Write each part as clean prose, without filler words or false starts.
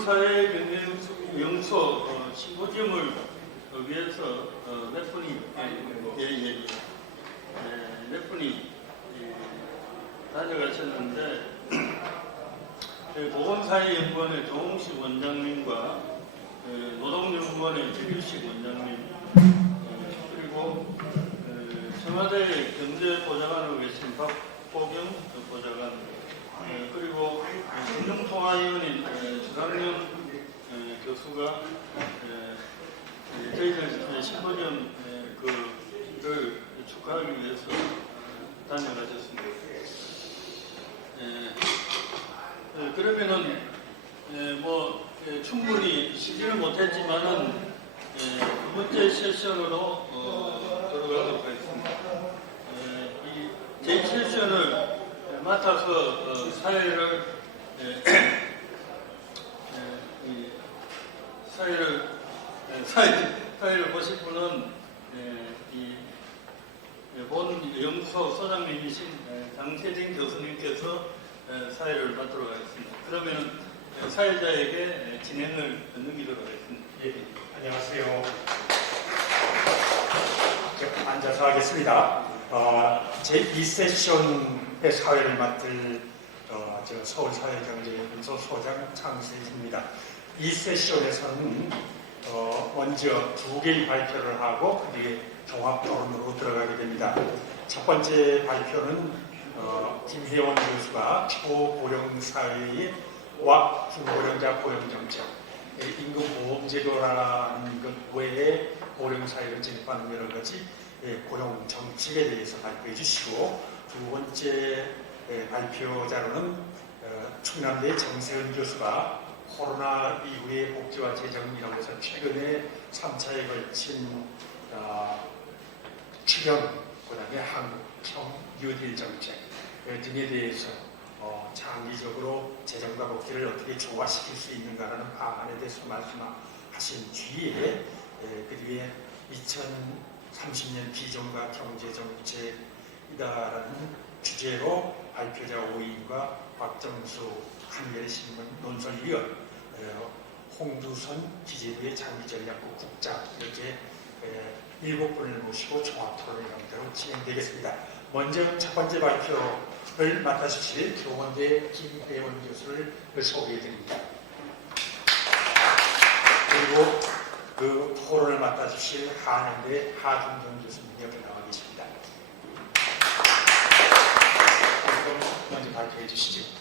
사회 명소 심포지엄을 위해서 몇 분이 다녀가셨는데 보건사회연구원의 조홍식 원장님과 노동연구원의 최규식 원장님 그리고 청와대 경제보좌관으로 계신 박보경 보좌관 그리고 금융통화위원인 주상현 교수가 저희들 심포지엄 그를 축하하기 위해서 다녀가셨습니다. 그러면은 충분히 쉬지는 못했지만은 두 번째 세션으로 들어가도록 하겠습니다. 이 제2세션을 맡아서 사회를 보실 분은 본 연구소 소장님이신 장태진 교수님께서 사회를 맡도록 하겠습니다. 그러면 사회자에게 진행을 넘기도록 하겠습니다. 예, 안녕하세요. 앉아서 하겠습니다. 제2세션의 사회를 맡을 서울사회경제연구소 소장 장세희입니다. 이 세션에서는 먼저 두 개의 발표를 하고 그 뒤에 종합토론으로 들어가게 됩니다. 첫 번째 발표는 김혜원 교수가 초고령사회와 중고령자 고용정책, 임금보험제도라는 것 외에 고령사회를 진입하는 여러 가지 고용정책에 대해서 발표해 주시고, 두 번째 발표자로는 충남대 정세은 교수가 코로나 이후의 복지와 재정이라고 해서 최근에 3차에 걸친 출연, 그 다음에 한국형 뉴딜 정책 등에 대해서 장기적으로 재정과 복지를 어떻게 조화시킬 수 있는가라는 방안에 대해서 말씀하신 뒤에 그 뒤에 2030년 비전과 경제정책이다라는 주제로 발표자 5인과 곽정수 한겨레신문 논설위원, 홍두선 기재부의 장기전략국 국장 이렇게 7분을 모시고 종합토론의 형태로 진행되겠습니다. 먼저 첫 번째 발표를 맡아주실 교원대 김혜원 교수를 소개해드립니다. 그리고 그 토론을 맡아주실 한양대 하준경 교수님 옆에 나와 계십니다. 그럼 먼저 발표해 주시죠.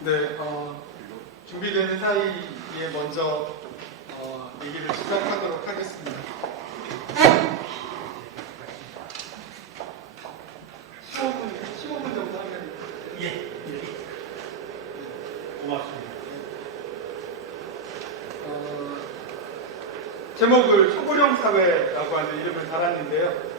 네, 준비되는 사이에 먼저 얘기를 시작하도록 하겠습니다. 15분 정도 하면 예. 고맙습니다. 제목을 초고령 사회라고 하는 이름을 달았는데요.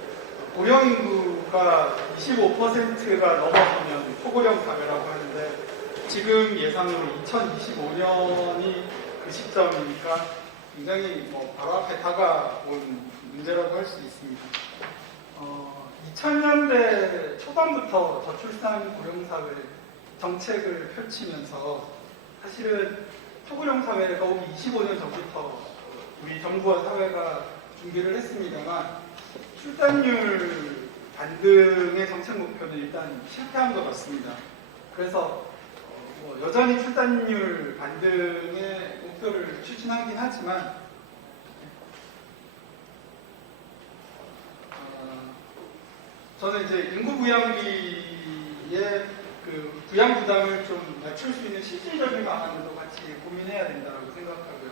고령 인구가 25%가 넘어서면 초고령 사회라고 하는데 지금 예상으로 2025년이 그 시점이니까 굉장히 바로 앞에 다가온 문제라고 할 수 있습니다. 2000년대 초반부터 저출산 고령사회 정책을 펼치면서 사실은 초고령 사회가 오기 25년 전부터 우리 정부와 사회가 준비를 했습니다만 출산율 반등의 정책 목표는 일단 실패한 것 같습니다. 그래서 여전히 출산율 반등의 목표를 추진하긴 하지만 저는 이제 인구 부양비의 그 부양 부담을 좀 낮출 수 있는 실질적인 방안으로 같이 고민해야 된다고 생각하고요.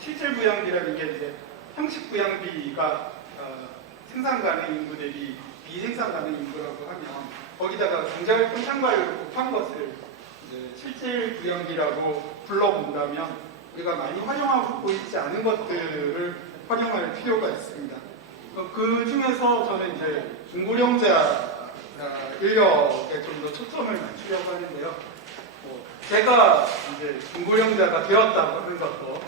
실질 부양비라는 게 이제 형식 부양비가 생산 가능 인구 대비 비생산 가능 인구라고 하면 거기다가 경제활동 참가율을 곱한 것을 실질 부양비라고 불러본다면 우리가 많이 활용하고 있지 않은 것들을 활용할 필요가 있습니다. 그 중에서 저는 이제 중고령자 인력에 좀 더 초점을 맞추려고 하는데요. 제가 이제 중고령자가 되었다고 하는 것도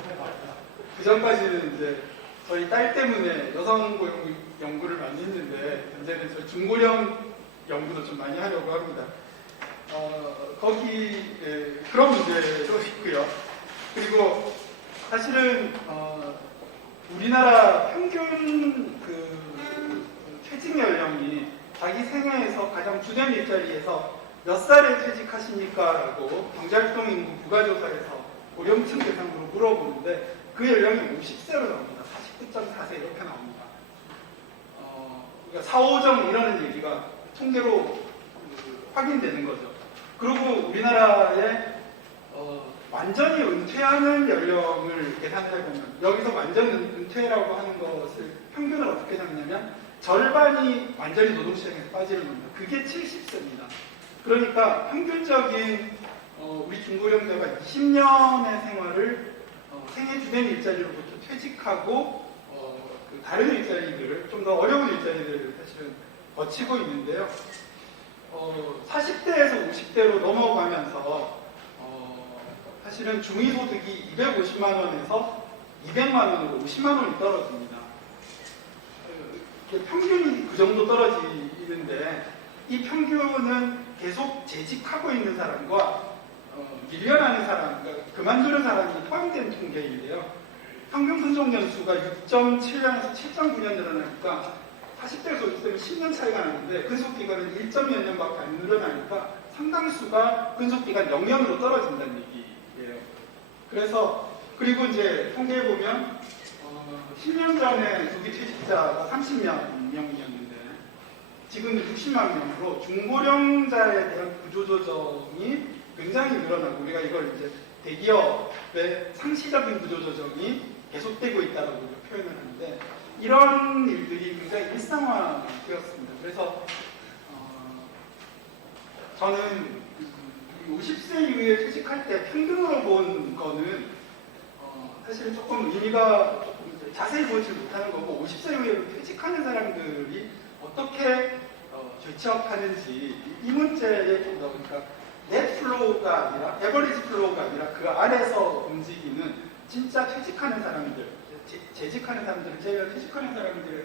그 전까지는 이제 저희 딸 때문에 여성 고용 연구를 많이 했는데 현재는 저 중고령 연구도 좀 많이 하려고 합니다. 거기 그런 문제도 있고요. 그리고 사실은 우리나라 평균 퇴직 연령이 자기 생애에서 가장 주된 일자리에서 몇 살에 퇴직하십니까? 라고 경제활동 인구 부가조사에서 고령층 대상으로 물어보는데 그 연령이 50세로 나옵니다. 49.4세 이렇게 나옵니다. 그러니까 4, 5점 이라는 얘기가 통계로 확인되는 거죠. 그리고 우리나라의 완전히 은퇴하는 연령을 계산을 해보면 여기서 완전 은퇴라고 하는 것을 평균을 어떻게 잡냐면 절반이 완전히 노동시장에서 빠지는 겁니다. 그게 70세입니다. 그러니까 평균적인 우리 중고령자가 20년의 생활을 생애 주된 일자리로부터 퇴직하고 다른 일자리들, 좀 더 어려운 일자리들을 사실은 거치고 있는데요. 40대에서 50대로 넘어가면서 사실은 중위소득이 250만 원에서 200만 원으로 50만 원이 떨어집니다. 평균이 그 정도 떨어지는데 이 평균은 계속 재직하고 있는 사람과 밀려나는 사람, 그러니까 그만두는 사람이 포함된 통계인데요. 평균 근속 연수가 6.7년에서 7.9년 늘어나니까 40대에서 50대면 10년 차이가 나는데 근속기간은 1.몇 년밖에 안 늘어나니까 상당수가 근속기간 0년으로 떨어진다는 얘기예요. 그래서 그리고 이제 통계에 보면 10년 전에 조기 퇴직자가 30만 명이었는데 지금 60만 명으로 중고령자에 대한 구조조정이 굉장히 늘어나고 우리가 이걸 이제 대기업의 상시적인 구조조정이 계속되고 있다고 표현을 하는데 이런 일들이 굉장히 일상화되었습니다. 그래서 저는 50세 이후에 퇴직할 때 평균으로 본 거는 사실 조금 의미가 조금 자세히 보지 못하는 거고 50세 이후에 퇴직하는 사람들이 어떻게 재취업하는지 이 문제에 좀 더 그러니까 넷 플로우가 아니라 에버리지 플로우가 아니라 그 아래서 움직이는 진짜 퇴직하는 사람들, 재직하는 사람들을 제외한 퇴직하는 사람들의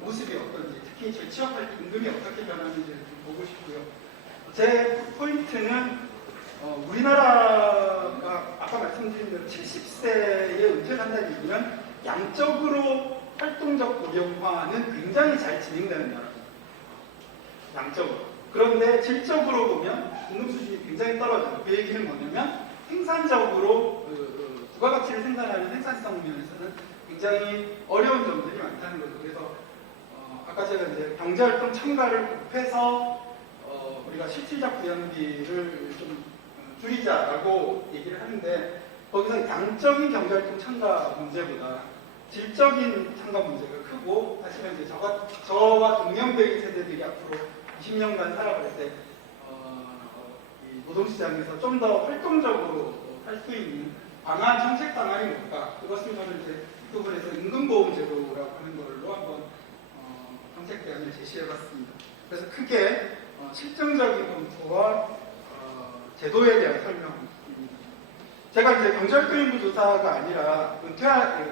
모습이 어떤지 특히 재취업할 때 임금이 어떻게 변하는지를 좀 보고 싶고요. 제 포인트는 우리나라가 아까 말씀드린 대로 70세에 은퇴를 한다는 얘기는 양적으로 활동적 고령화는 굉장히 잘 진행되는 나라입니다. 양적으로. 그런데 질적으로 보면 임금 수준이 굉장히 떨어져요. 그 얘기는 뭐냐면 생산적으로 부가가치를 생산하는 생산성 면에서는 굉장히 어려운 점들이 많다는 거죠. 그래서 아까 제가 이제 경제활동 참가를 곱해서 우리가 실질적 부양비를 좀 줄이자라고 얘기를 하는데 거기서 양적인 경제활동 참가 문제보다 질적인 참가 문제가 크고 사실은 이제 저와 동년배의 세대들이 앞으로 20년간 살아갈 때 이 노동시장에서 좀 더 활동적으로 할 수 있는 방안, 정책 방안이 뭘까? 그것을 저는 이제 이 부분에서 임금보험제도라고 하는 걸로 한번 정책 대안을 제시해봤습니다. 그래서 크게 실증적인 검토와 제도에 대한 설명입니다. 제가 이제 경제활동인구 조사가 아니라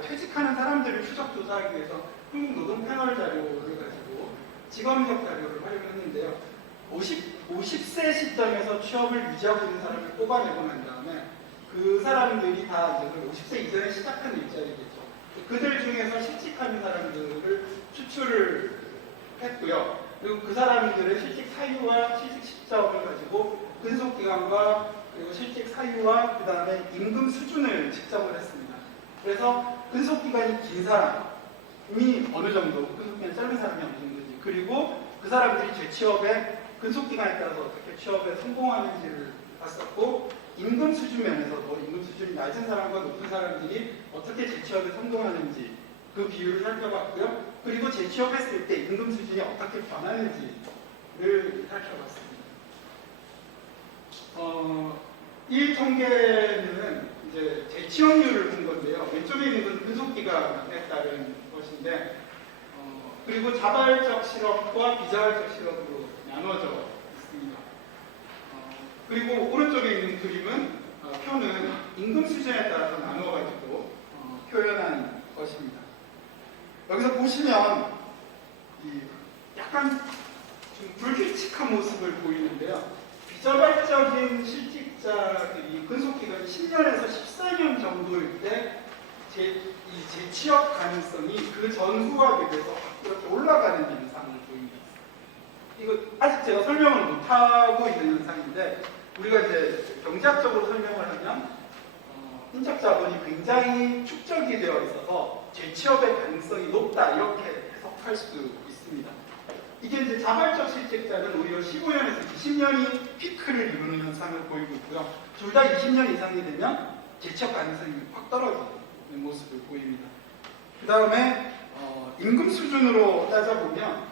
퇴직하는 사람들을 추적 조사하기 위해서 한국노동 패널 자료를 가지고 직업력 자료를 활용했는데요. 50세 시점에서 취업을 유지하고 있는 사람을 뽑아내고 난 다음에 그 사람들이 다 이제 50세 이전에 시작한 일자리겠죠. 그들 중에서 실직하는 사람들을 추출을 했고요. 그리고 그 사람들의 실직 사유와 실직 시점을 가지고 근속기간과 그리고 실직 사유와 그 다음에 임금 수준을 측정을 했습니다. 그래서 근속기간이 긴 사람이 어느 정도, 근속기간이 짧은 사람이 어느 정도인지, 그리고 그 사람들이 재취업에 근속기간에 따라서 어떻게 취업에 성공하는지를 봤었고, 임금 수준 면에서도 임금 수준이 낮은 사람과 높은 사람들이 어떻게 재취업에 성공하는지 그 비율을 살펴봤고요. 그리고 재취업했을 때 임금 수준이 어떻게 변하는지를 살펴봤습니다. 이 통계는 이제 재취업률을 본 건데요. 왼쪽에 있는 건 근속기간에 따른 것인데, 그리고 자발적 실업과 비자발적 실업으로 나눠져 있습니다. 그리고 오른쪽에 있는 그림은 표는 임금 수준에 따라서 나눠가지고 표현한 것입니다. 여기서 보시면 약간 좀 불규칙한 모습을 보이는데요. 비자발적인 실직자들이 근속기간이 10년에서 14년 정도일 때 재취업 가능성이 그 전후와 비교해서 이렇게 올라가는 현상을 보입니다. 이거 아직 제가 설명을 못하고 있는 현상인데 우리가 이제 경제학적으로 설명을 하면 인적 자본이 굉장히 축적이 되어 있어서 재취업의 가능성이 높다 이렇게 해석할 수 있습니다. 이게 이제 자발적 실직자는 오히려 15년에서 20년이 피크를 이루는 현상을 보이고 있고요. 둘 다 20년 이상이 되면 재취업 가능성이 확 떨어지는 모습을 보입니다. 그 다음에 임금 수준으로 따져보면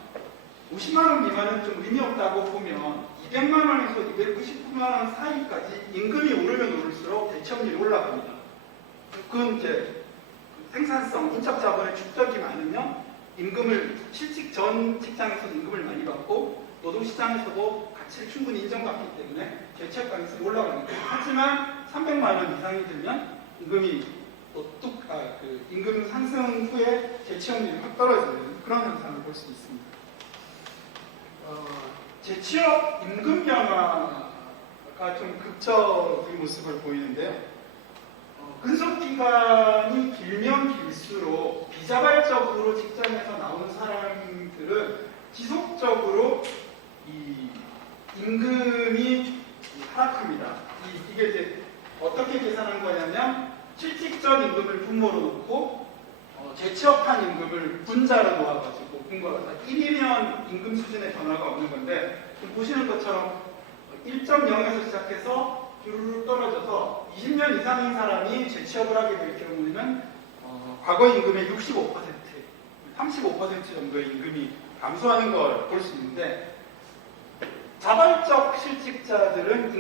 50만 원 미만은 좀 의미 없다고 보면 200만 원에서 299만 원 사이까지 임금이 오르면 오를수록 대체업률이 올라갑니다. 그건 이제 생산성, 인적 자본의 축적이 많으면 임금을 실직 전 직장에서도 임금을 많이 받고 노동시장에서도 가치를 충분히 인정받기 때문에 재취업 가능성이 올라갑니다. 하지만 300만 원 이상이 되면 임금이 임금 상승 후에 재취업률이 확 떨어지는 그런 현상을 볼 수 있습니다. 재취업 임금 변화가 좀 극적인 모습을 보이는데요. 근속기간이 길면 길수록 비자발적으로 직장에서 나온 사람들은 지속적으로 이 임금이 하락합니다. 이게 이제 어떻게 계산한 거냐면 실직 전 임금을 분모로 놓고 재취업한 임금을 분자로 놓아가지고 본 거라서 1이면 임금 수준의 변화가 없는 건데 보시는 것처럼 1.0에서 시작해서 주르륵 떨어져서 20년 이상인 사람이 재취업을 하게 될 경우에는 과거 임금의 65%, 35% 정도의 임금이 감소하는 걸 볼 수 있는데 자발적 실직자들은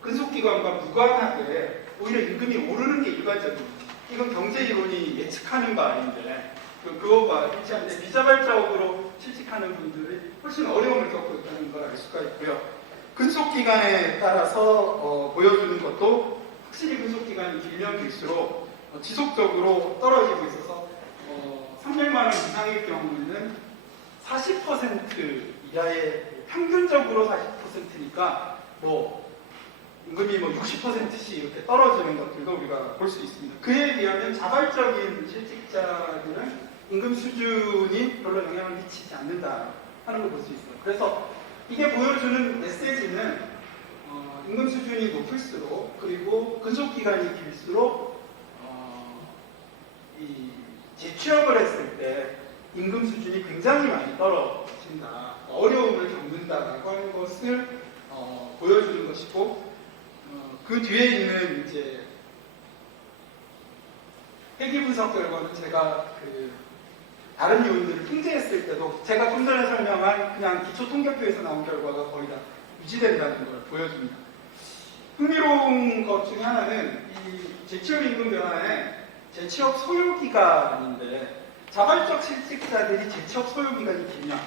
근속기간과 무관하게 오히려 임금이 오르는 게 일반적입니다. 이건 경제 이론이 예측하는 바인데 그것과 일치하는데 비자발적으로 실직하는 분들이 훨씬 어려움을 겪고 있다는 걸 알 수가 있고요. 근속기간에 따라서 보여주는 것도 확실히 근속기간이 길면 길수록 지속적으로 떨어지고 있어서 300만 원 이상일 경우에는 40% 이하의 평균적으로 40%니까 임금이 60%씩 이렇게 떨어지는 것들도 우리가 볼 수 있습니다. 그에 비하면 자발적인 실직자들은 임금 수준이 별로 영향을 미치지 않는다 하는 걸 볼 수 있어요. 그래서 이게 보여주는 메시지는 임금 수준이 높을수록 그리고 근속기간이 길수록 이 재취업을 했을 때 임금 수준이 굉장히 많이 떨어진다, 어려움을 겪는다라고 하는 것을 보여주는 것이고 그 뒤에 있는 이제 회계 분석 결과는 제가 다른 요인들을 통제했을 때도 제가 좀 전에 설명한 그냥 기초통계표에서 나온 결과가 거의 다 유지된다는 걸 보여줍니다. 흥미로운 것 중에 하나는 이 재취업 임금 변화에 재취업 소요기간인데 자발적 실직자들이 재취업 소요기간이 길냐?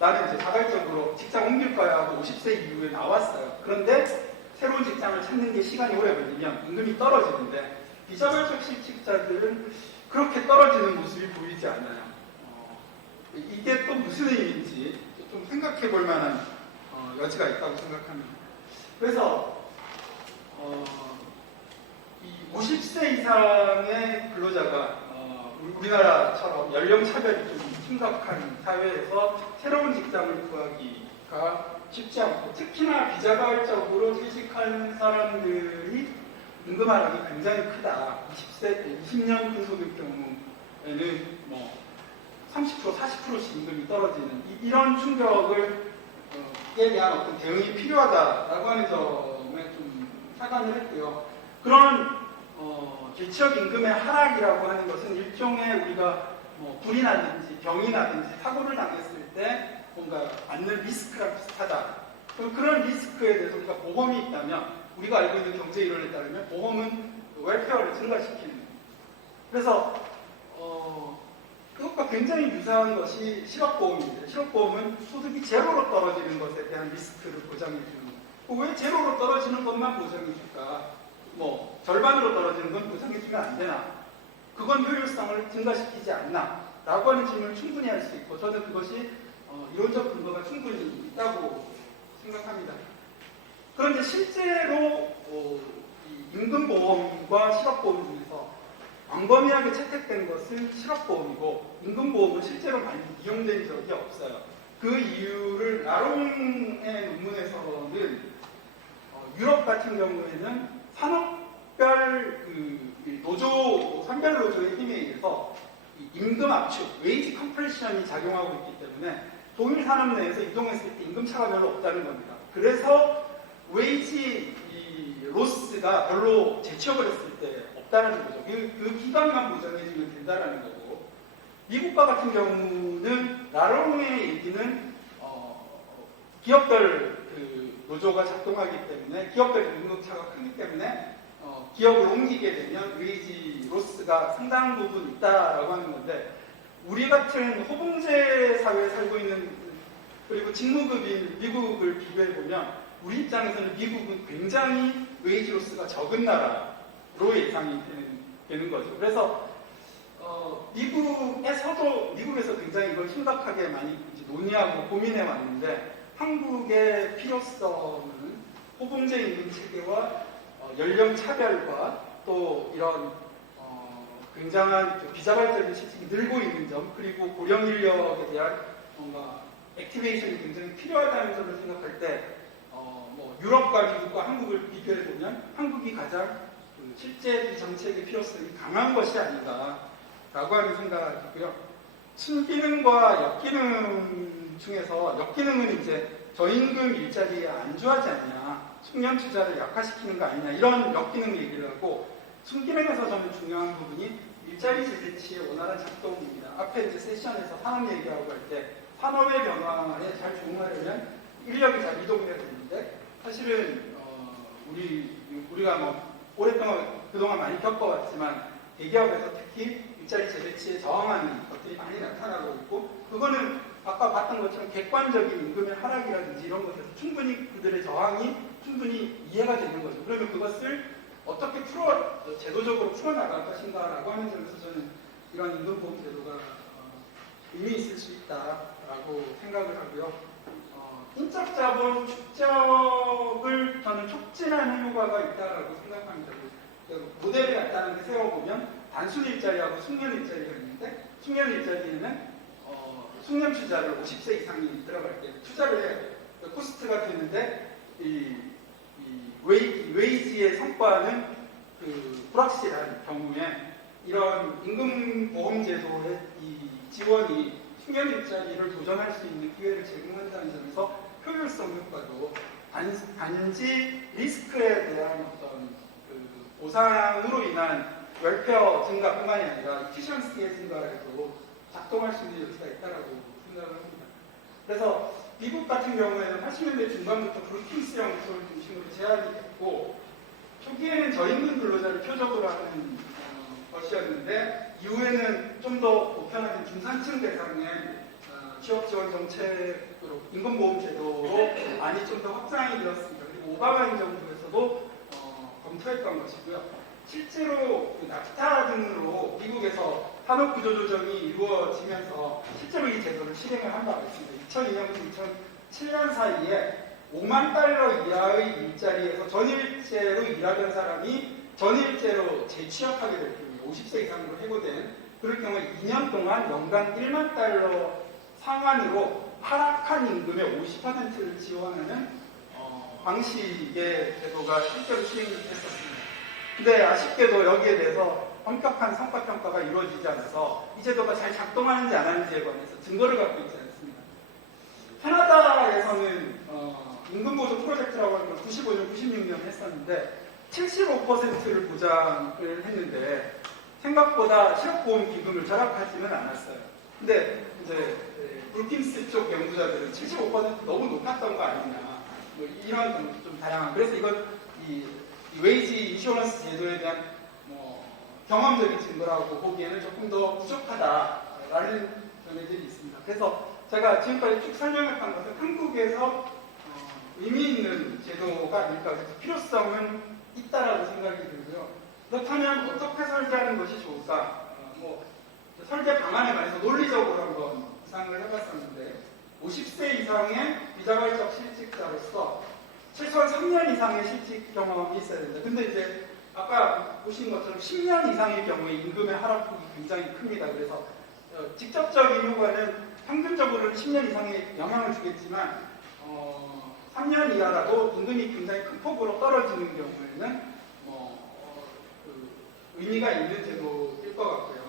나는 이제 자발적으로 직장 옮길 거야 하고 50세 이후에 나왔어요. 그런데 새로운 직장을 찾는 게 시간이 오래 걸리면 임금이 떨어지는데 비자발적 실직자들은 그렇게 떨어지는 모습이 보이지 않아요. 이게 또 무슨 의미인지 좀 생각해 볼 만한 여지가 있다고 생각합니다. 그래서 이 50세 이상의 근로자가 우리나라처럼 연령차별이 좀 심각한 사회에서 새로운 직장을 구하기가 쉽지 않고 특히나 비자발적으로 퇴직한 사람들이 임금 하락이 굉장히 크다. 20년 근속일 경우에는 30%, 40%씩 임금이 떨어지는 이런 충격에 대한 어떤 대응이 필요하다라고 하는 점에 좀 착안을 했고요. 그런 재취업 임금의 하락이라고 하는 것은 일종의 우리가 불이 나든지 병이 나든지 사고를 당했을 때 뭔가 맞는 리스크랑 비슷하다. 그런 리스크에 대해서 우리가 보험이 있다면 우리가 알고 있는 경제 이론에 따르면 보험은 웰페어를 증가시키는. 그래서 그것과 굉장히 유사한 것이 실업보험인데 실업보험은 소득이 제로로 떨어지는 것에 대한 리스크를 보장해주는 왜 제로로 떨어지는 것만 보장해줄까? 뭐 절반으로 떨어지는 건 보장해주면 안 되나? 그건 효율성을 증가시키지 않나? 라고 하는 질문을 충분히 할 수 있고 저는 그것이 이론적 근거가 충분히 있다고 생각합니다. 그런데 실제로 이 임금보험과 실업보험 중에서 광범위하게 채택된 것은 실업보험이고 임금보험은 실제로 많이 이용된 적이 없어요. 그 이유를 라롱의 논문에서는 유럽 같은 경우에는 산업별 노조, 선별 노조의 힘에 의해서 임금 압축, 웨이지 컴프레션이 작용하고 있기 때문에 동일 산업 내에서 이동했을 때 임금 차가 별로 없다는 겁니다. 그래서 웨이지 로스가 별로 재취업을 했을 때 없다는 거죠. 그 기간만 보장해주면 된다는 거고 미국과 같은 경우는 라롱의 얘기는 기업별 노조가 작동하기 때문에 기업별 임금 차가 크기 때문에 기업을 옮기게 되면 웨이지 로스가 상당 부분 있다라고 하는 건데 우리 같은 호봉제 사회에 살고 있는 그리고 직무급인 미국을 비교해 보면 우리 입장에서는 미국은 굉장히 웨이지 로스가 적은 나라로 예상이 되는 거죠. 그래서 미국에서 굉장히 이걸 심각하게 많이 논의하고 고민해 왔는데 한국의 필요성은 호봉제 임금 체계와 연령 차별과 또 이런 굉장한 비자발적인 시스템이 늘고 있는 점 그리고 고령 인력에 대한 뭔가 액티베이션이 굉장히 필요하다는 점을 생각할 때 뭐 유럽과 미국과 한국을 비교해 보면 한국이 가장 실제 이 정책의 필요성이 강한 것이 아닌가라고 하는 생각이고요. 순기능과 역기능 중에서 역기능은 이제 저임금 일자리에 안주하지 않냐, 숙련 투자를 약화시키는 거 아니냐 이런 역기능 얘기를 하고 순기능에서 저는 중요한 부분이 일자리 재배치의 원활한 작동입니다. 앞에 이제 세션에서 산업 얘기하고 할 때 산업의 변화에 잘 적응하려면 인력이 잘 이동해야 되는데 사실은 우리가 뭐 오랫동안 그동안 많이 겪어왔지만 대기업에서 특히 일자리 재배치에 저항하는 것들이 많이 나타나고 있고 그거는 아까 봤던 것처럼 객관적인 임금의 하락이라든지 이런 것에서 충분히 그들의 저항이 충분히 이해가 되는 거죠. 그러면 그것을 어떻게 제도적으로 풀어나갈 것인가라고 하는 점에서 저는 이런 임금보험 제도가 의미 있을 수 있다라고 생각을 하고요. 인적 자본 축적을 저는 촉진하는 효과가 있다라고 생각합니다. 모델을 간단하게 세워보면 단순 일자리하고 숙련 일자리가 있는데 숙련 일자리에는 숙련 투자를 50세 이상이 들어갈 때 투자를 해야 돼요. 코스트가 되는데 이 웨이지의 성과는 불확실한 경우에 이런 임금보험제도의 이 지원이 숙련 일자리를 도전할 수 있는 기회를 제공한다는 점에서 효율성 효과도 단지 리스크에 대한 어떤 보상으로 인한 웰페어 증가뿐만이 아니라 이피션시의 증가에도 작동할 수 있는 여지가 있다고 생각을 합니다. 그래서 미국 같은 경우에는 80년대 중반부터 브루킹스형 구조를 중심으로 제한이 됐고 초기에는 저임금 근로자를 표적으로 하는 것이었는데 이후에는 좀 더 보편화된 중산층 대상의 취업 지원 정책으로 임금보험 제도로 많이 좀 더 확장이 되었습니다. 그리고 오바마 행정부에서도 검토했던 것이고요. 실제로 나프타 등으로 미국에서 산업구조조정이 이루어지면서 실제로 이 제도를 실행을 한 바가 있습니다. 2002년부터 2007년 사이에 5만 달러 이하의 일자리에서 전일제로 일하던 사람이 전일제로 재취업하게 될 경우에 50세 이상으로 해고된 그럴 경우에 2년 동안 연간 1만 달러 상한으로 하락한 임금의 50%를 지원하는 방식의 제도가 실제로 시행이 됐었습니다. 근데 아쉽게도 여기에 대해서 엄격한 성과평가가 이루어지지 않아서 이 제도가 잘 작동하는지 안 하는지에 관해서 증거를 갖고 있지 않습니다. 캐나다에서는 임금보조 프로젝트라고 하는 걸 95년, 96년 했었는데 75%를 보장을 했는데 생각보다 실업보험 기금을 절약하지는 않았어요. 근데 이제 브루킹스 쪽 연구자들은 75% 너무 높았던 거 아니냐 뭐 이런 좀 다양한 그래서 이건 이 웨이지 인슈런스 제도에 대한 경험적인 증거라고 보기에는 조금 더 부족하다라는 견해들이 있습니다. 그래서 제가 지금까지 쭉 설명했던 것은 한국에서 의미 있는 제도 거가 아닐까. 그래서 필요성은 있다라고 생각이 들고요. 그렇다면 어떻게 설계하는 것이 좋을까? 설계 방안에 관해서 논리적으로 한번 구상을 해봤었는데 50세 이상의 비자발적 실직자로서 최소한 3년 이상의 실직 경험이 있어야 된다. 근데 이제 아까 보신 것처럼 10년 이상의 경우에 임금의 하락폭이 굉장히 큽니다. 그래서 직접적인 효과는 평균적으로는 10년 이상의 영향을 주겠지만 3년 이하라도 임금이 굉장히 큰 폭으로 떨어지는 경우에는 의미가 있는 제도일 것 같고요.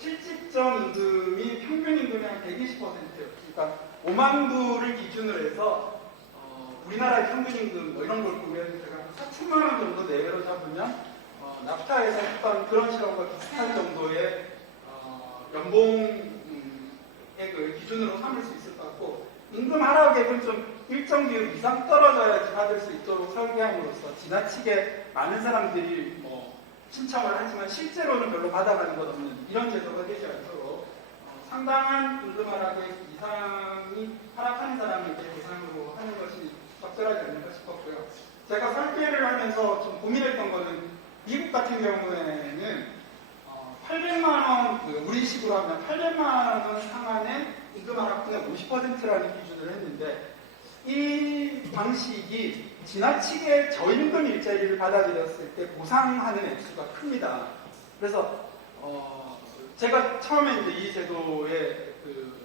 실직전 임금이 평균 임금의 한 120%, 그러니까 5만 불을 기준으로 해서 우리나라의 평균 임금 이런 걸 보면 제가 4천만 원 정도 내외로 잡으면 납타에서 했던 그런 실험과 비슷한 정도의 연봉액을 기준으로 삼을 수 있을 것 같고 임금 하락액은 좀 일정 비율 이상 떨어져야지 받을 수 있도록 설계함으로써 지나치게 많은 사람들이 신청을 하지만 실제로는 별로 받아가는 것 없는 이런 제도가 되지 않도록 상당한 임금 하락액 이상이 하락하는 사람에게 보상으로 하는 것이 적절하지 않을까 싶었고요. 제가 설계를 하면서 좀 고민했던 거는 미국 같은 경우에는 800만 원, 우리식으로 하면 800만 원 상한의 임금 하락분의 50%라는 기준을 했는데 이 방식이 지나치게 저임금 일자리를 받아들였을 때 보상하는 액수가 큽니다. 그래서 제가 처음에 이제 이 제도의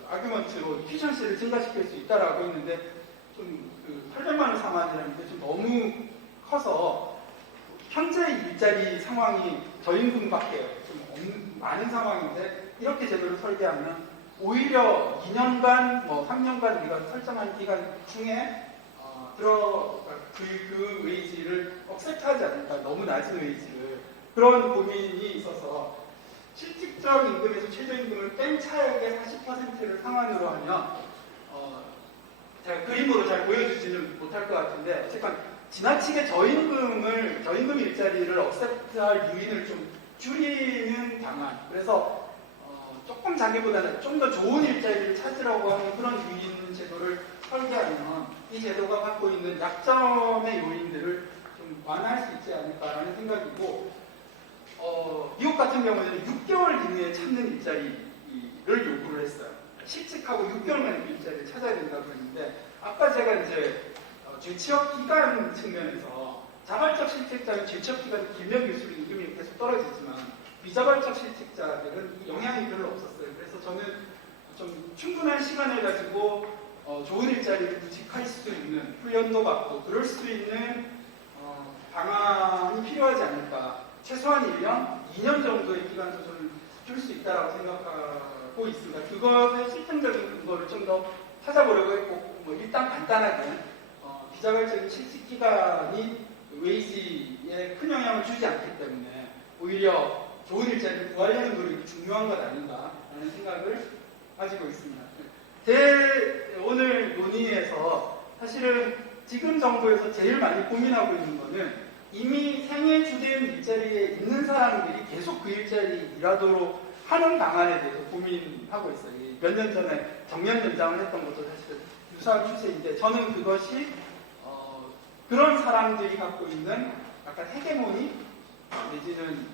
아규먼트로 이피션시를 증가시킬 수 있다라고 했는데 좀 800만 원 상한이라는 게 좀 너무 커서 현재 일자리 상황이 저임금밖에 좀 없는 많은 상황인데 이렇게 제도를 설계하면 오히려 2년간, 3년간 우리가 설정한 기간 중에 그 웨이지를 억셉트하지 않을까, 너무 낮은 웨이지를 그런 고민이 있어서 실직전 임금에서 최저임금을 뺀 차액의 40%를 상한으로 하면 제가 그림으로 잘 보여주지는 못할 것 같은데 어쨌건 지나치게 저임금 일자리를 억셉트할 유인을 좀 줄이는 방안. 그래서 조금 자기보다는 좀 더 좋은 일자리를 찾으라고 하는 그런 유인 제도를 설계하면 이 제도가 갖고 있는 약점의 요인들을 좀 완화할 수 있지 않을까라는 생각이고 미국 같은 경우에는 6개월 이내에 찾는 일자리를 요구를 했어요. 실직하고 6개월 만에 일자리를 찾아야 된다고 했는데 아까 제가 이제 재취업 기간 측면에서 자발적 실직자는 재취업 기간이 길면 길수록 임금이 계속 떨어지지만 비자발적 실직자들은 영향이 별로 없었어요. 그래서 저는 좀 충분한 시간을 가지고 좋은 일자리를 구직할 수 있는 훈련도 받고 그럴 수 있는 방안이 필요하지 않을까. 최소한 1년, 2년 정도의 기간 조절을 줄 수 있다고 생각하고 있습니다. 그것의 실증적인 근거를 좀 더 찾아보려고 했고 일단 간단하게 비자발적인 실직 기간이 웨이지에 큰 영향을 주지 않기 때문에 오히려 좋은 일자리를 구하려는 노력이 중요한 것 아닌가라는 생각을 가지고 있습니다. 제 오늘 논의에서 사실은 지금 정부에서 제일 많이 고민하고 있는 거는 이미 생애 주된 일자리에 있는 사람들이 계속 그 일자리 일하도록 하는 방안에 대해서 고민하고 있어요. 몇 년 전에 정년 연장을 했던 것도 사실 유사한 추세인데 저는 그것이 그런 사람들이 갖고 있는 약간 헤게모니 내지는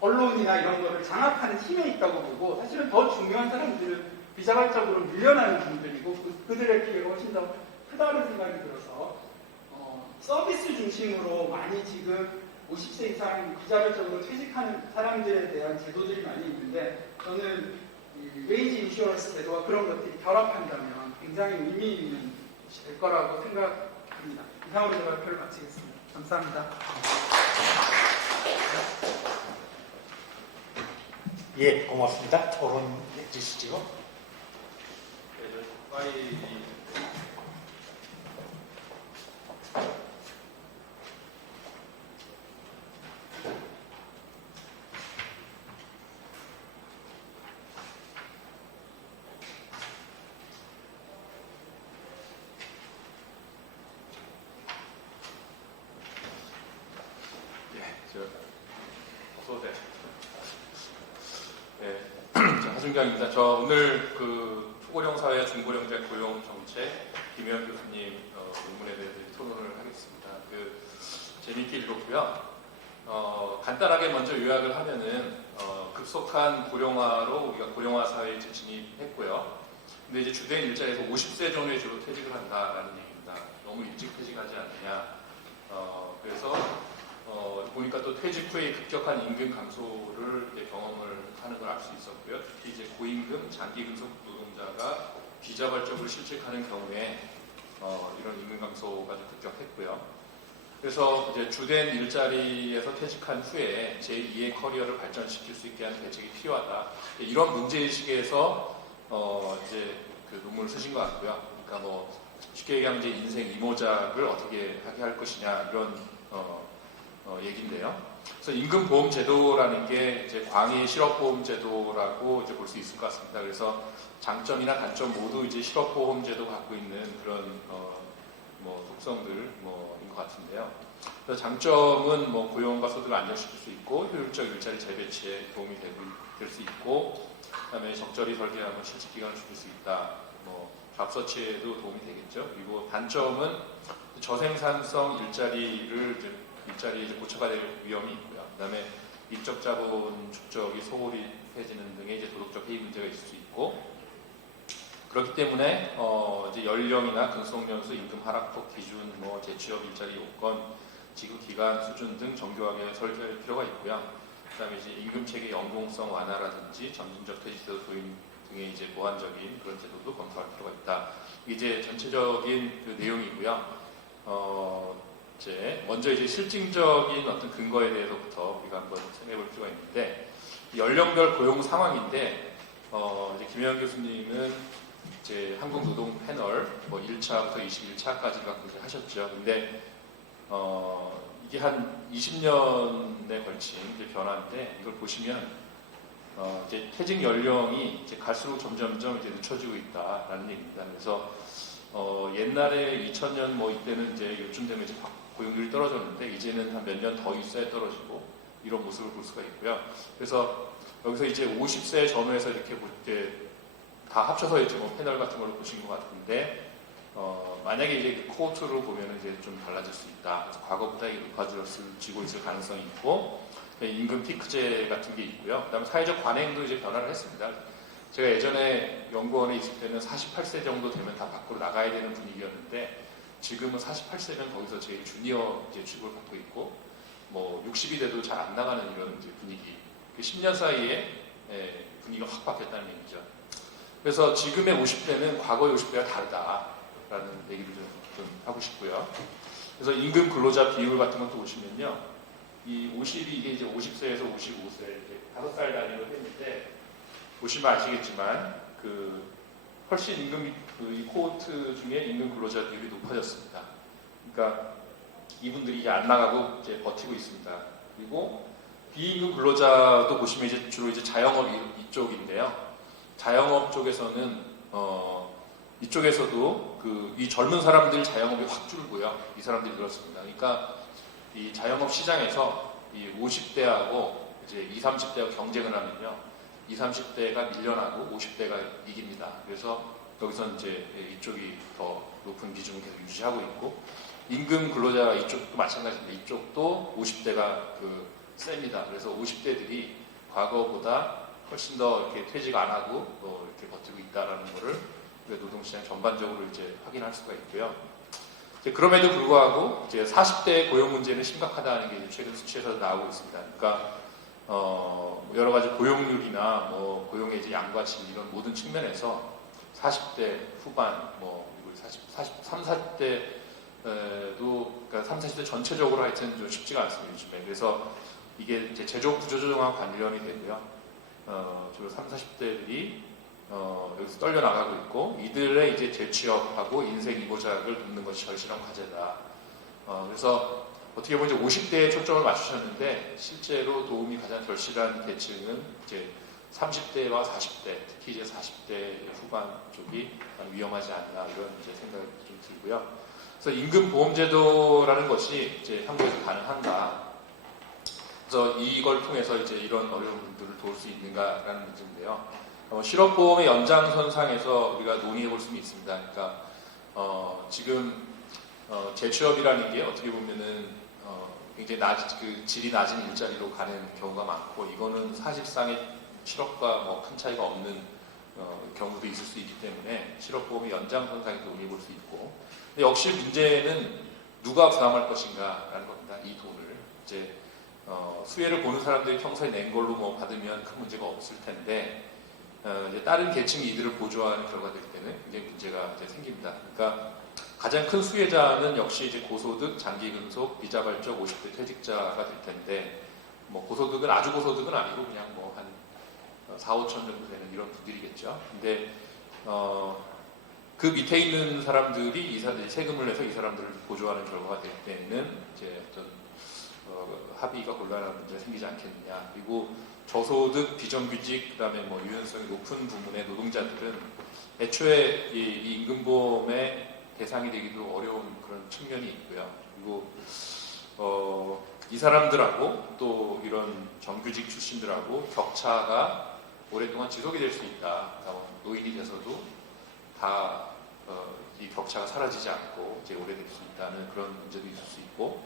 언론이나 이런 거를 장악하는 힘에 있다고 보고 사실은 더 중요한 사람들은 비자발적으로 밀려나는 분들이고 그들의 피해가 훨씬 더 크다는 생각이 들어서 서비스 중심으로 많이 지금 50세 이상 비자발적으로 퇴직하는 사람들에 대한 제도들이 많이 있는데 저는 웨이지 인슈어런스 제도와 그런 것들이 결합한다면 굉장히 의미 있는 것이 될 거라고 생각합니다. 이상으로 제가 발표를 마치겠습니다. 감사합니다. 예, 고맙습니다. 토론 해주시죠. 네, 빨리 소대. 네, 하준경입니다. 저 오늘 초고령 사회 중고령제 고용 정책 김혜원 교수님 논문에 대해서 토론을 하겠습니다. 재미있게 읽었고요. 간단하게 먼저 요약을 하면은 급속한 고령화로 우리가 고령화 사회에 이제 진입했고요. 근데 이제 주된 일자리에서 50세 정도에 주로 퇴직을 한다라는 얘기입니다. 너무 일찍 퇴직하지 않느냐. 그래서 보니까 또 퇴직 후에 급격한 임금 감소를 이제 경험을 하는 걸 알 수 있었고요. 특히 이제 고임금, 장기 근속 노동자가 비자발적으로 실직하는 경우에 이런 임금 감소가 좀 급격했고요. 그래서 이제 주된 일자리에서 퇴직한 후에 제2의 커리어를 발전시킬 수 있게 하는 대책이 필요하다. 이런 문제의식에서 이제 그 논문을 쓰신 것 같고요. 그러니까 뭐 쉽게 얘기하면 이제 인생 이모작을 어떻게 하게 할 것이냐 이런 얘기인데요. 그래서 임금보험제도라는 게 이제 광의 실업보험제도라고 이제 볼 수 있을 것 같습니다. 그래서 장점이나 단점 모두 이제 실업보험제도가 갖고 있는 그런 뭐 특성들 뭐인 것 같은데요. 그래서 장점은 뭐 고용과 소득을 안정시킬 수 있고 효율적 일자리 재배치에 도움이 될 수 있고, 그다음에 적절히 설계하면 실직 기간을 줄일 수 있다. 뭐 잡 서치에도 도움이 되겠죠. 그리고 단점은 저생산성 일자리에 이제 고쳐가 될 위험이 있고요. 그다음에 인적 자본 축적이 소홀해지는 등의 이제 도덕적 해이 문제가 있을 수 있고, 그렇기 때문에 이제 연령이나 근속연수, 임금 하락폭 기준, 뭐 재취업 일자리 요건, 지급 기간 수준 등 정교하게 설계할 필요가 있고요. 그다음에 이제 임금 체계 연공성 완화라든지 점진적 퇴직제도 도입 등의 이제 보완적인 그런 제도도 검토할 필요가 있다. 이제 전체적인 그 내용이고요. 먼저 이제 실증적인 어떤 근거에 대해서부터 우리가 한번 생각해 볼 필요가 있는데, 연령별 고용 상황인데, 이제 김혜원 교수님은 이제 한국 노동 패널 뭐 1차부터 21차까지 갖고 이제 하셨죠. 근데 이게 한 20년에 걸친 이제 변화인데, 이걸 보시면 이제 퇴직 연령이 이제 갈수록 점점점 이제 늦춰지고 있다라는 얘기입니다. 그래서 옛날에 2000년 뭐 이때는 이제 요즘 되면 이제 고용률이 떨어졌는데, 이제는 한 몇 년 더 있어야 떨어지고 이런 모습을 볼 수가 있고요. 그래서 여기서 이제 50세 전후에서 이렇게 볼 때 다 합쳐서 이제 뭐 패널 같은 걸로 보신 것 같은데, 만약에 이제 그 코호트를 보면 이제 좀 달라질 수 있다. 그래서 과거보다 이게 높아지고 있을 가능성이 있고, 임금 피크제 같은 게 있고요. 그다음에 사회적 관행도 이제 변화를 했습니다. 제가 예전에 연구원에 있을 때는 48세 정도 되면 다 밖으로 나가야 되는 분위기였는데, 지금은 48세면 거기서 제일 주니어 이제 취급을 받고 있고, 뭐 60이 돼도 잘 안 나가는 이런 이제 분위기. 10년 사이에 분위기가 확 바뀌었다는 얘기죠. 그래서 지금의 50대는 과거의 50대가 다르다라는 얘기를 좀 하고 싶고요. 그래서 임금 근로자 비율 같은 것도 보시면요, 이 50이 이게 이제 50세에서 55세 이제 5살 단위로 했는데, 보시면 아시겠지만 훨씬 임금 이 코호트 중에 임금 근로자 비율이 높아졌습니다. 그러니까 이분들이 이제 안 나가고 이제 버티고 있습니다. 그리고 비임금 근로자도 보시면 이제 주로 이제 자영업 이쪽인데요. 자영업 쪽에서는 이쪽에서도 이 젊은 사람들 자영업이 확 줄고요. 이 사람들이 늘었습니다. 그러니까 이 자영업 시장에서 이 50대하고 이제 20, 30대가 경쟁을 하면요, 20, 30대가 밀려나고 50대가 이깁니다. 그래서 여기서 이제 이쪽이 더 높은 비중을 계속 유지하고 있고, 임금 근로자 이쪽도 마찬가지인데, 이쪽도 50대가 셉니다. 그래서 50대들이 과거보다 훨씬 더 이렇게 퇴직 안 하고 이렇게 버티고 있다라는 거를 노동시장 전반적으로 이제 확인할 수가 있고요. 이제 그럼에도 불구하고 이제 40대 고용 문제는 심각하다는 게 이제 최근 수치에서 나오고 있습니다. 그러니까 여러 가지 고용률이나 뭐 고용의 이제 양과 질 이런 모든 측면에서 40대 후반 그리고 3, 40대도 그러니까 3, 40대 전체적으로 하여튼 좀 쉽지가 않습니다, 요즘에. 그래서 이게 이제 제조 구조조정과 관련이 되고요. 주로 3, 40대들이 여기서 떨려 나가고 있고, 이들의 이제 재취업하고 인생 이모작을 돕는 것이 절실한 과제다. 그래서 어떻게 보면 이제 50대에 초점을 맞추셨는데, 실제로 도움이 가장 절실한 계층은 이제 30대와 40대, 특히 이제 40대 후반 쪽이 위험하지 않나, 이런 이제 생각이 좀 들고요. 그래서 임금보험제도라는 것이 이제 한국에서 가능한가. 그래서 이걸 통해서 이제 이런 어려운 분들을 도울 수 있는가라는 문제인데요. 실업보험의 연장선상에서 우리가 논의해 볼 수는 있습니다. 그러니까 지금 재취업이라는 게 어떻게 보면은 굉장히 그 질이 낮은 일자리로 가는 경우가 많고 이거는 사실상의 실업과 뭐 큰 차이가 없는 경우도 있을 수 있기 때문에 실업보험의 연장선상에서 논의해 볼 수 있고 근데 역시 문제는 누가 부담할 것인가라는 겁니다. 이 돈을 이제 수혜를 보는 사람들이 평소에 낸 걸로 뭐 받으면 큰 문제가 없을 텐데 이제 다른 계층이 이들을 보조하는 결과가 될 때는 굉장히 문제가 이제 생깁니다. 그러니까 가장 큰 수혜자는 역시 이제 고소득, 장기근속, 비자발적 50대 퇴직자가 될 텐데 뭐 고소득은 아주 고소득은 아니고 그냥 뭐 한 4, 5천 정도 되는 이런 분들이겠죠. 근데 그 밑에 있는 사람들이 세금을 내서 이 사람들을 보조하는 결과가 될 때는 이제 어떤 합의가 곤란한 문제가 생기지 않겠느냐. 그리고 저소득, 비정규직, 그다음에 뭐 유연성이 높은 부문의 노동자들은 애초에 이 임금보험의 대상이 되기도 어려운 그런 측면이 있고요. 그리고 이 사람들하고 또 이런 정규직 출신들하고 격차가 오랫동안 지속이 될 수 있다. 노인이 돼서도 다 이 격차가 사라지지 않고 이제 오래될 수 있다는 그런 문제도 있을 수 있고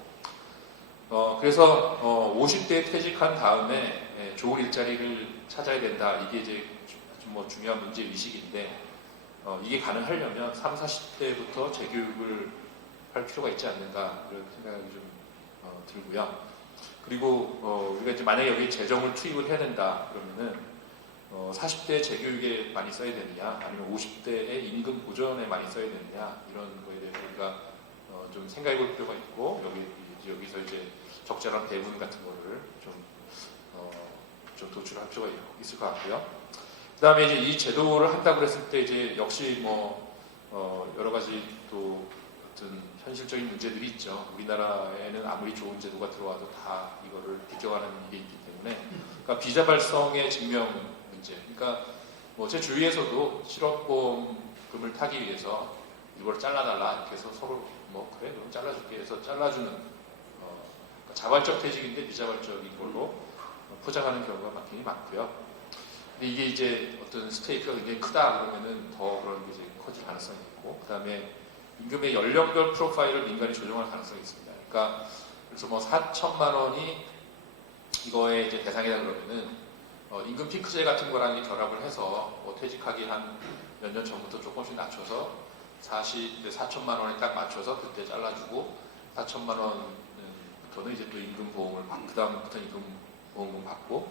그래서 50대에 퇴직한 다음에 좋은 일자리를 찾아야 된다. 이게 이제 좀 중요한 문제 의식인데 이게 가능하려면 30, 40대부터 재교육을 할 필요가 있지 않는가 그런 생각이 좀 들고요. 그리고 우리가 이제 만약에 여기 재정을 투입을 해야 된다 그러면은 40대 재교육에 많이 써야 되느냐 아니면 50대의 임금 보전에 많이 써야 되느냐 이런 거에 대해서 우리가 좀 생각해 볼 필요가 있고 여기서 이제 적절한 배분 같은 거를 좀 도출할 필요가 있을 것 같고요. 그 다음에 이제 이 제도를 한다고 했을 때 이제 역시 뭐 여러 가지 또 어떤 현실적인 문제들이 있죠. 우리나라에는 아무리 좋은 제도가 들어와도 다 이거를 규정하는 게 있기 때문에 그러니까 비자발성의 증명 문제. 그러니까 뭐 제 주위에서도 실업보험금을 타기 위해서 이걸 잘라달라 이렇게 해서 서로 뭐 그래 그럼 잘라줄게 해서 잘라주는 그러니까 자발적 퇴직인데 비자발적인 걸로 포장하는 경우가 많고요. 근데 이게 이제 어떤 스테이크가 굉장히 크다 그러면은 더 그런 게 이제 커질 가능성이 있고 그다음에 임금의 연령별 프로파일을 민간이 조정할 가능성이 있습니다. 그러니까 그래서 뭐 4천만 원이 이거의 이제 대상이다 그러면은 임금 피크제 같은 거랑 결합을 해서 뭐 퇴직하기 한 몇 년 전부터 조금씩 낮춰서 4천만 원에 딱 맞춰서 그때 잘라주고 4천만 원부터는 이제 또 임금보험을 그 다음부터 임금보험금 받고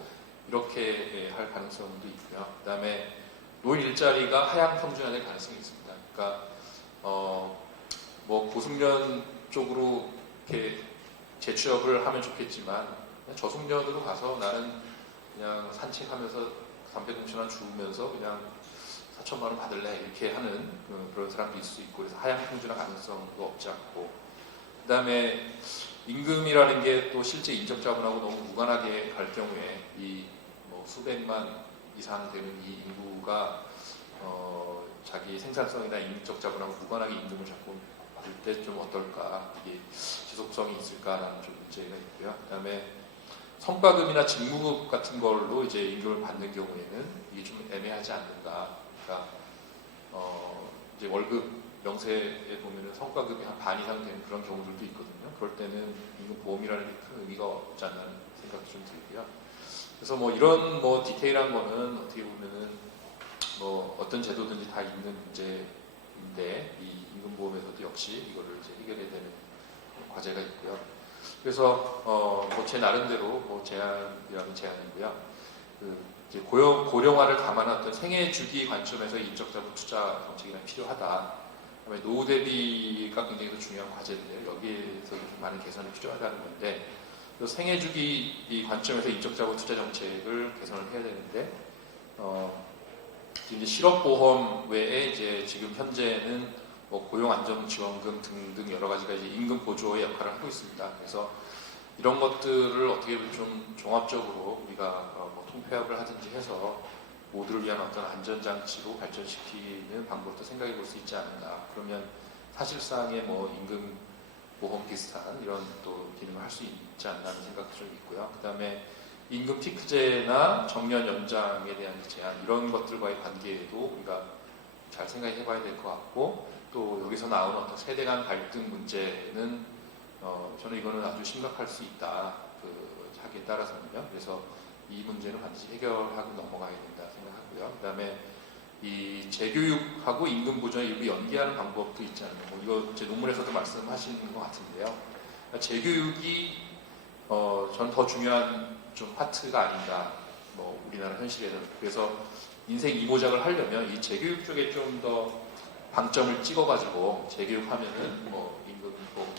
이렇게 할 가능성도 있고요. 그 다음에 노인 일자리가 하향 평준화될 가능성이 있습니다. 그러니까 뭐 고숙련 쪽으로 이렇게 재취업을 하면 좋겠지만 저숙련으로 가서 나는 그냥 산책하면서 담배 공천한 주우면서 그냥 4천만 원 받을래 이렇게 하는 그런 사람도 있을 수 있고 그래서 하향 평준화 가능성도 없지 않고 그 다음에 임금이라는 게 또 실제 인적 자본하고 너무 무관하게 갈 경우에 이 뭐 수백만 이상 되는 이 인구가 자기 생산성이나 인적 자본하고 무관하게 임금을 잡고 받을 때 좀 어떨까 이게 지속성이 있을까라는 좀 문제가 있고요. 그 다음에 성과급이나 직무급 같은 걸로 이제 임금을 받는 경우에는 이게 좀 애매하지 않는가. 그러니까 이제 월급 명세에 보면은 성과급이 한 반 이상 되는 그런 경우들도 있거든요. 그럴 때는 임금 보험이라는 게 큰 의미가 없지 않나는 생각이 좀 들고요. 그래서 뭐 이런 뭐 디테일한 거는 어떻게 보면은 뭐 어떤 제도든지 다 있는 문제인데 이 임금보험에서도 역시 이거를 이제 해결해야 되는 과제가 있고요. 그래서 뭐 제 나름대로 뭐 제안이라면 제안이고요. 이제 고령화를 감안한 어떤 생애 주기 관점에서 인적자본 투자 정책이 필요하다. 그다음에 노후 대비가 굉장히 중요한 과제인데요. 여기에서 좀 많은 개선이 필요하다는 건데 생애 주기 관점에서 인적자본 투자 정책을 개선을 해야 되는데 이제 실업보험 외에 이제 지금 현재는 뭐 고용안정지원금 등등 여러 가지가 이제 임금 보조의 역할을 하고 있습니다. 그래서 이런 것들을 어떻게 좀 종합적으로 우리가 뭐 통폐합을 하든지 해서 모두를 위한 어떤 안전장치로 발전시키는 방법도 생각해 볼 수 있지 않은가. 그러면 사실상의 뭐 임금보험 비슷한 이런 또 기능을 할 수 있지 않나는 생각도 좀 있고요. 그 다음에 임금 피크제나 정년 연장에 대한 제한 이런 것들과의 관계에도 우리가 잘 생각해 봐야 될 것 같고 또 여기서 나오는 어떤 세대 간 갈등 문제는 저는 이거는 아주 심각할 수 있다. 그 자기에 따라서는요. 그래서 이 문제는 반드시 해결하고 넘어가야 된다 생각하고요. 그다음에 이 재교육하고 임금 보전을 일부 연계하는 방법도 있지 않나요? 뭐 이거 제 논문에서도 말씀하시는 것 같은데요. 그러니까 재교육이 저는 더 중요한 좀 파트가 아닌가. 뭐 우리나라 현실에는 그래서 인생 이모작을 하려면 이 재교육 쪽에 좀 더 방점을 찍어가지고 재교육하면은 뭐 임금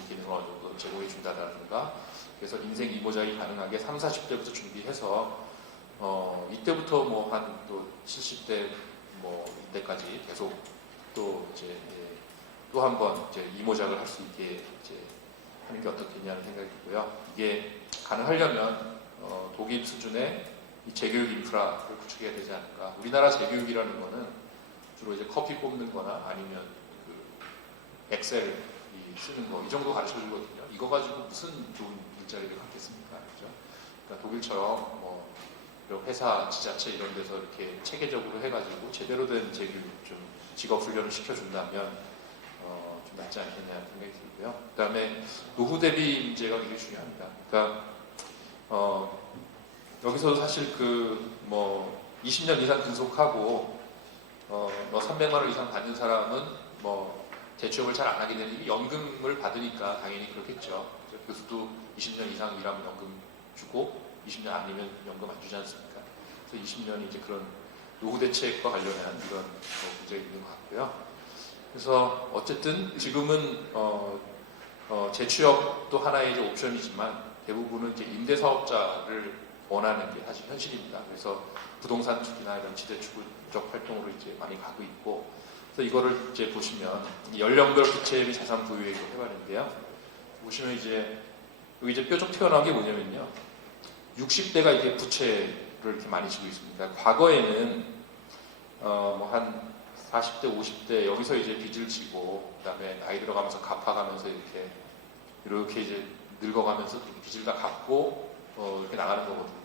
기능을 어느 정도 제공해 준다든가 그래서 인생 이모작이 가능하게 3, 40대부터 준비해서 이때부터 뭐 한 또 70대 뭐 이때까지 계속 또 이제 또 한 번 이제 이모작을 할 수 있게 이제 하는 게 어떻겠냐는 생각이고요. 이게 가능하려면 독일 수준의 이 재교육 인프라를 구축해야 되지 않을까. 우리나라 재교육이라는 거는 주로 이제 커피 뽑는 거나 아니면 그 엑셀 쓰는 거 이 정도 가르쳐 주거든요. 이거 가지고 무슨 좋은 일자리를 갖겠습니까? 그죠? 그러니까 독일처럼 뭐 이런 회사, 지자체 이런 데서 이렇게 체계적으로 해가지고 제대로 된 재교육 좀 직업 훈련을 시켜준다면 좀 낫지 않겠냐는 생각이 들고요. 그다음에 노후 대비 문제가 굉장히 중요합니다. 그러니까 여기서 사실 그 뭐 20년 이상 근속하고 뭐 300만 원 이상 받는 사람은 뭐 재취업을 잘 안 하게 되는 연금을 받으니까 당연히 그렇겠죠. 교수도 20년 이상 일하면 연금 주고 20년 아니면 연금 안 주지 않습니까? 그래서 20년이 이제 그런 노후 대책과 관련한 이런 문제가 있는 것 같고요. 그래서 어쨌든 지금은 재취업도 하나의 이제 옵션이지만 대부분은 이제 임대 사업자를 원하는 게 사실 현실입니다. 그래서 부동산 투기나 이런 지대축적 활동으로 이제 많이 가고 있고, 그래서 이거를 이제 보시면 연령별 부채 및 자산 보유액을 해봤는데요. 보시면 이제 여기 이제 뾰족 튀어나온 게 뭐냐면요, 60대가 이게 부채를 이렇게 많이 지고 있습니다. 과거에는 뭐 한 40대, 50대 여기서 이제 빚을 지고 그다음에 나이 들어가면서 갚아가면서 이렇게 이제 늙어가면서 빚을 다 갚고 이렇게 나가는 거거든요.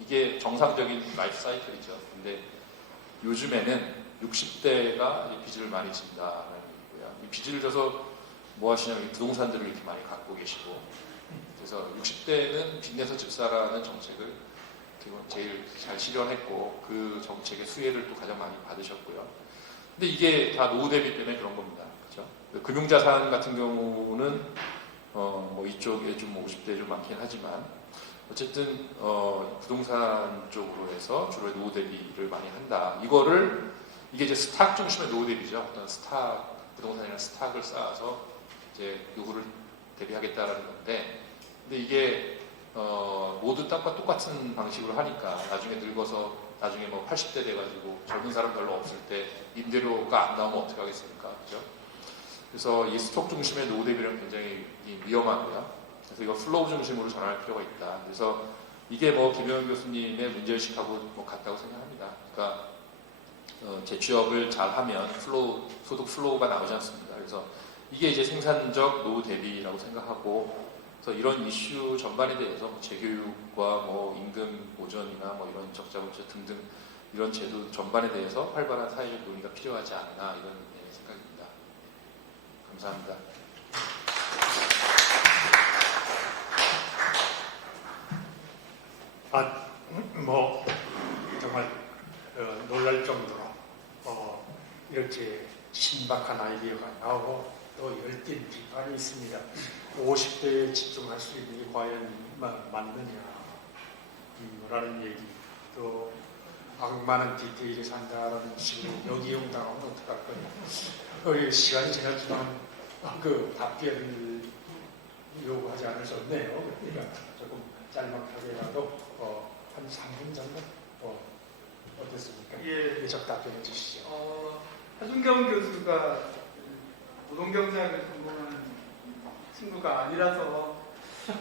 이게 정상적인 라이프 사이클이죠. 근데 요즘에는 60대가 빚을 많이 진다는 얘기고요. 이 빚을 져서 뭐 하시냐면 부동산들을 이렇게 많이 갖고 계시고, 그래서 60대는 빚내서 집 사라는 정책을 제일 잘 실현했고 그 정책의 수혜를 또 가장 많이 받으셨고요. 근데 이게 다 노후 대비 때문에 그런 겁니다. 그렇죠? 금융자산 같은 경우는 뭐 이쪽에 좀 50대 좀 많긴 하지만 어쨌든 부동산 쪽으로 해서 주로 노후 대비를 많이 한다. 이게 이제 스탁 중심의 노후 대비죠. 어떤 스탁 부동산이나 스탁을 쌓아서 이제 노후를 대비하겠다라는 건데, 근데 이게 모두 땅과 똑같은 방식으로 하니까 나중에 늙어서 나중에 뭐 80대 돼가지고 젊은 사람 별로 없을 때 임대료가 안 나오면 어떻게 하겠습니까? 그죠? 그래서 이 스톡 중심의 노후 대비는 굉장히 위험하고요. 그래서 이거 플로우 중심으로 전환할 필요가 있다. 그래서 이게 뭐 김영현 교수님의 문제의식하고 뭐 같다고 생각합니다. 그러니까 재취업을 잘하면 소득 플로우가 나오지 않습니다. 그래서 이게 이제 생산적 노후 대비라고 생각하고, 그래서 이런 이슈 전반에 대해서 뭐 재교육과 뭐 임금 보전이나 뭐 이런 적자부채 등등 이런 제도 전반에 대해서 활발한 사회적 논의가 필요하지 않나 이런 생각입니다. 감사합니다. 뭐 정말 놀랄 정도로 이렇게 신박한 아이디어가 나오고 또 열띤 비판이 있습니다. 50대에 집중할 수 있는 게 과연 맞느냐라는 얘기, 또 악마는 디테일에 산다라는 식으로 역이용당하면 어떡할 거냐. 시간이 지났지만 그 답변을 요구하지 않을 수 없네요. 그러니까 조금 짤막하게라도 한 3분 정도 어땠습니까? 예. 답변해 주시죠. 하준경 교수가 노동경제학을 전공한 친구가 아니라서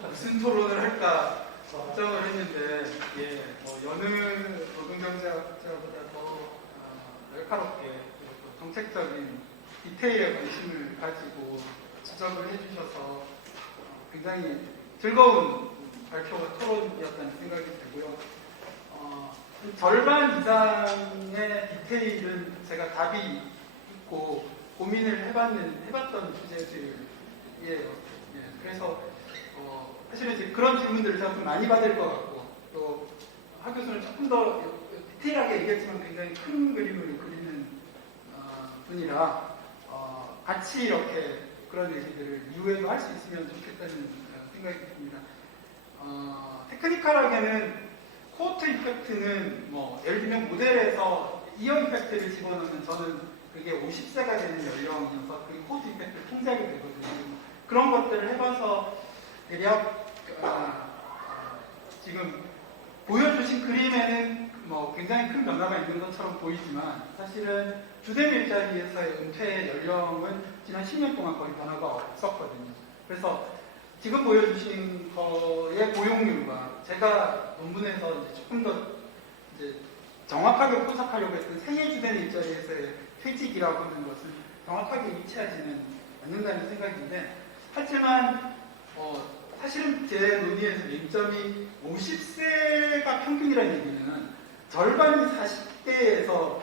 무슨 토론을 할까 걱정을 했는데, 뭐 여느 노동경제학자보다 더 날카롭게 정책적인 디테일에 관심을 가지고 지적을 해주셔서 굉장히 즐거운 발표가 토론이었다는 생각이 들고요. 절반 이상의 디테일은 제가 답이 있고 고민을 해봤던 주제들이에요. 예, 그래서 사실은 이제 그런 질문들을 제가 좀 많이 받을 것 같고 또 하 교수는 조금 더 디테일하게 얘기했지만 굉장히 큰 그림을 그리는 분이라 같이 이렇게 그런 얘기들을 이후에도 할 수 있으면 좋겠다는 생각이 듭니다. 테크니컬하게는 코어트 이펙트는 뭐 예를 들면 모델에서 이어 이펙트를 집어넣으면 저는 그게 50세가 되는 연령이어서 그게 코어트 이펙트를 통제하게 되거든요. 그런 것들을 해봐서 대략 지금 보여주신 그림에는 뭐 굉장히 큰 변화가 있는 것처럼 보이지만 사실은 주된 일자리에서의 은퇴 연령은 지난 10년 동안 거의 변화가 없었거든요. 그래서 지금 보여주신 거의 고용률과 제가 논문에서 이제 조금 더 이제 정확하게 포착하려고 했던 생애 주된 일자리에서의 퇴직이라고 하는 것은 정확하게 일치하지는 않는다는 생각인데 하지만 사실은 제 논의에서 맹점이 50세가 평균이라는 얘기는 절반이 40대에서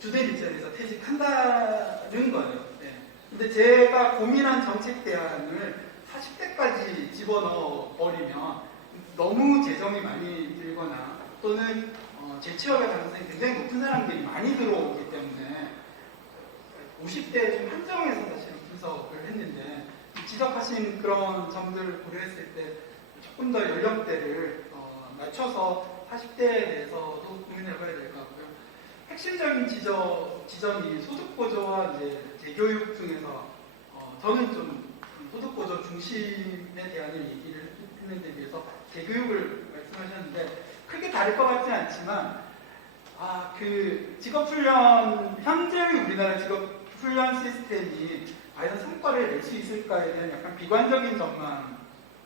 주된 일자리에서 퇴직한다는 거예요. 네. 근데 제가 고민한 정책 대안을 40대까지 집어넣어 버리면 너무 재정이 많이 들거나 또는 재취업의 가능성이 굉장히 높은 사람들이 많이 들어오기 때문에 50대에 좀 한정해서 사실 분석을 했는데 지적하신 그런 점들을 고려했을 때 조금 더 연령대를 낮춰서 40대에 대해서도 고민을 해봐야 될 것 같고요. 핵심적인 지점이 소득보조와 이제 재교육 중에서 저는 좀 소득보조 중심에 대한 얘기를 했는데 비해서 재교육을 말씀하셨는데 크게 다를 것 같지는 않지만 그 직업훈련 현재의 우리나라 직업훈련 시스템이 과연 성과를 낼 수 있을까에 대한 약간 비관적인 전망이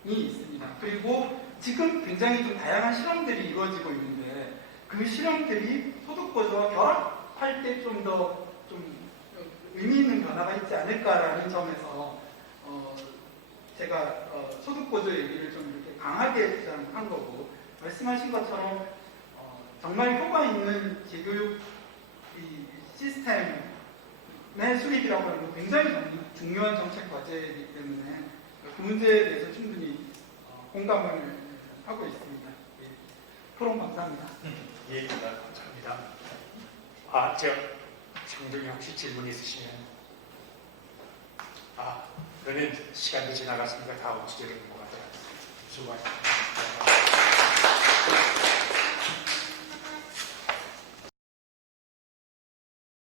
있습니다. 그리고 지금 굉장히 좀 다양한 실험들이 이루어지고 있는데 그 실험들이 소득보조와 결합할 때 좀 더 의미 있는 변화가 있지 않을까라는 점에서 제가 소득보조 얘기를 좀 이렇게 강하게 주장한 거고 말씀하신 것처럼 정말 효과 있는 재교육 시스템의 수립이라고 하는 건 굉장히 중요한 정책 과제이기 때문에 그 문제에 대해서 충분히 공감을 하고 있습니다. 예. 토론 감사합니다. 예, 감사합니다. 정동이 혹시 질문 있으시면 그러면 시간도 지나갔으니까 다음 주제로 넘어가도록 하겠습니다. 수고하셨습니다.